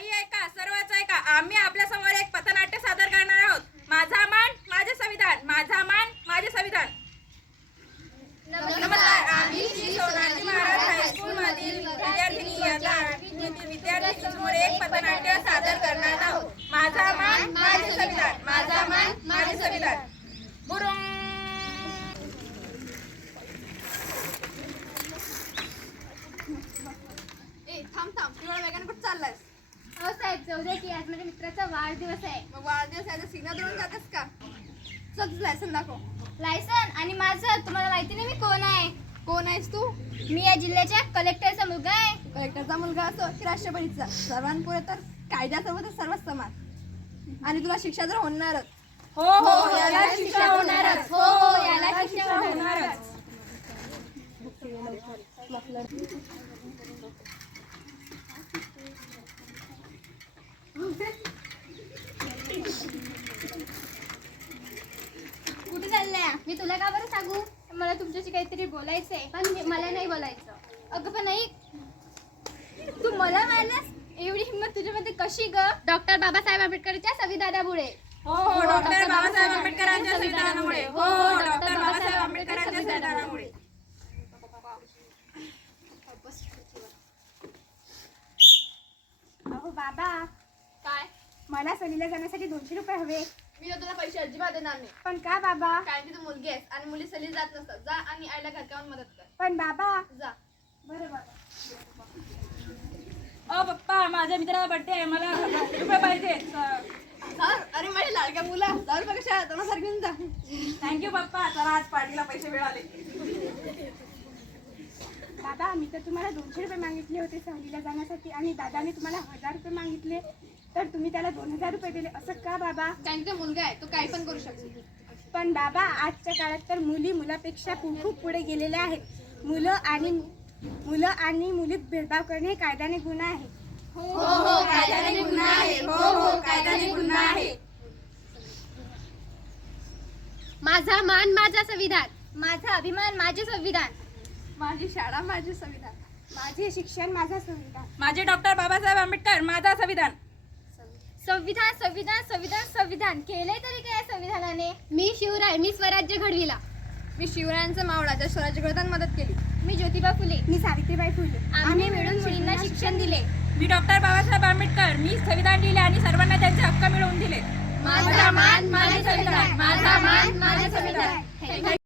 बाई ऐका, सर्वच ऐका. आम्ही आपल्या समोर एक पथनाट्य सादर करणार आहोत. माझा मान माझे संविधान, माझा मान माझे संविधान. नमस्कार, आम्ही श्री सोनाली महाराज हायस्कूल मधील विद्यार्थिनी इयत्ता 8वीतील विद्यार्थ्यांसमोर एक पथनाट्य सादर करणार आहोत. माझा मान माझे संविधान, माझा मान माझे संविधान. बुरुंग. थांब एवढा वेगाने कुठं चाललायस? हो साहेब, जाऊ दे की आज माझ्या मित्राचा वाढदिवस आहे. मग वाढदिवस आहे तर सिग्नल देऊन जातेस का? चल लायसन दाखव. लायसन आणि माझं तुम्हाला माहिती नाही मी कोण आहे? कोण आहेस तू? मी या जिल्ह्याच्या कलेक्टरचा मुलगा आहे. कलेक्टरचा मुलगा असो की राष्ट्रपतीचा, सर्वांपुढे तर कायद्यासोबतच सर्वच समान. आणि तुला शिक्षा तर होणारच. हो हो, याला शिक्षा होणारच. हो हो, याला शिक्षा होणारच. कुठे चाललाय? मी तुला का बरं सांगू? मला तुमच्याशी काहीतरी बोलायचंय, पण मला नाही बोलायचं. अगं पण नाही, तू मला मारलास? एवढी हिंमत तुझ्यामध्ये कशी ग? डॉक्टर बाबासाहेब आंबेडकरच्या संविधानामुळे. हो हो, डॉक्टर बाबासाहेब आंबेडकरांच्या संविधानामुळे. हो हो, डॉक्टर बाबासाहेब आंबेडकरांच्या संविधानामुळे. अहो बाबा, काय? मला सलीला जाण्यासाठी 200 रुपये हवे. मी तुला पैसे अजिबात देणार नाही. पण का बाबा? कारण की तू मुलगी आहेस आणि मुली सली जात नसतात. जा आणि आईला घरकामात मदत कर. पण बाबा. जा. बरं बाबा. पप्पा, माझ्या मित्राचा बर्थडे आहे, मला 1000 रुपये पाहिजे. सर, अरे माझ्या लाडक्या मुला 1000 रुपये कशा तोंडासार घेऊन जा. थँक्यू पप्पा, चला आज पार्टीला पैसे मिळाले. बाबा, मी तर तुम्हाला 200 रुपये मागितले होते सहलीला जाण्यासाठी आणि दादाने तुम्हाला 1000 रुपये मागितले, तर तुम्ही त्याला 2000 रुपये दिले. असं का बाबा? कारण की तो मुलगा आहे, तो काही पण करू शकतो. पण बाबा, आजच्या काळात तर मुली मुलापेक्षा खूप पुढे गेलेल्या आहेत. मुलं आणि मुली भेदभाव करणे हे कायद्याने गुन्हा आहे. हो हो, कायद्याने गुन्हा आहे. हो हो, कायद्याने गुन्हा आहे. माझा मान माझा संविधान, माझा अभिमान माझे संविधान, माझी शाळा माझे संविधान, माझे शिक्षण माझा संविधान, माझे डॉक्टर बाबासाहेब आंबेडकर माझा संविधान. संविधान संविधान संविधान संविधान. केले तरी काय संविधानाने? मी शिवराय, मी स्वराज्य घडविला. मी शिवरायांचा मावळा, ज्या स्वराज्य घडवताना मदत केली. मी ज्योतिबा फुले, मी सावित्रीबाई फुले. आम्ही मिळून मुलींना शिक्षण दिले. मी डॉक्टर बाबासाहेब आंबेडकर, मी संविधान लिहिले आणि सर्वांना त्यांचे हक्क मिळवून दिले. माझा मान माझे संविधान, माझा मान माझे संविधान.